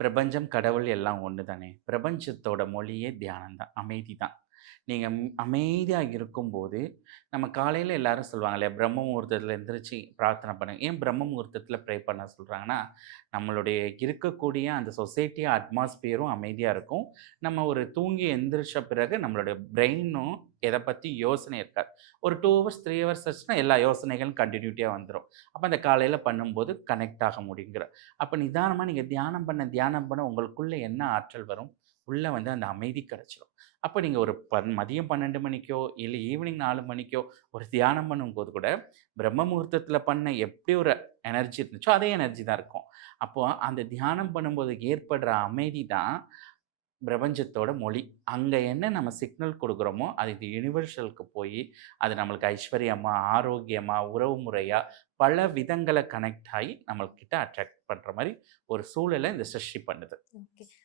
பிரபஞ்சம், கடவுள் எல்லாம் ஒண்ணு தானே! பிரபஞ்சத்தோட மொழியே தியானம் தான். அமைதி தான். நீங்க அமைதியா இருக்கும்போது, நம்ம காலையில எல்லாரும் சொல்லுவாங்க இல்லையா? பிரம்ம முகூர்த்தத்தில எந்திரிச்சு பிரார்த்தனை பண்ணுங்க. ஏன் பிரம்ம முகூர்த்தத்தில ப்ரே பண்ண சொல்றாங்கன்னா, நம்மளுடைய இருக்கக்கூடிய அந்த சொசைட்டி அட்மாஸ்பியரும் அமைதியா இருக்கும். நம்ம ஒரு தூங்கி எந்திரிச்ச பிறகு நம்மளுடைய பிரெயினும் எத பத்தி யோசனை இருக்காது. ஒரு 2 ஹவர்ஸ், 3 ஹவர்ஸ் ஆச்சுன்னா எல்லா யோசனைகளும் கன்டினியூட்டியா வந்துரும். அப்ப அந்த காலையில பண்ணும்போது கனெக்ட் ஆக முடியுங்கிற. அப்ப நிதானமா நீங்க தியானம் பண்ண உங்களுக்குள்ள என்ன ஆற்றல் வரும்? உள்ள வந்து அந்த அமைதி கிடைச்சிரும். அப்ப நீங்க ஒரு மதியம் 12 மணிக்கோ, இல்ல ஈவினிங் 4 மணிக்கோ ஒரு தியானம் பண்ணும்போது கூட, பிரம்ம முகூர்த்தத்தில பண்ண எப்படி ஒரு எனர்ஜி இருந்துச்சோ, அதே எனர்ஜி தான் இருக்கும். அப்போ அந்த தியானம் பண்ணும்போது ஏற்படுற அமைதி தான் பிரபஞ்சத்தோட மொழி. அங்க என்ன நம்ம சிக்னல் குடுக்குறோமோ, அது இது யுனிவர்சலுக்கு போயி, அது நம்மளுக்கு ஐஸ்வர்யமா, ஆரோக்கியமா, உறவு முறையா, பல விதங்கள கனெக்ட் ஆயி நம்மள்கிட்ட அட்ராக்ட் பண்ற மாரி ஒரு சூழல இந்த சிருஷ்டி பண்ணுது. ஓகே.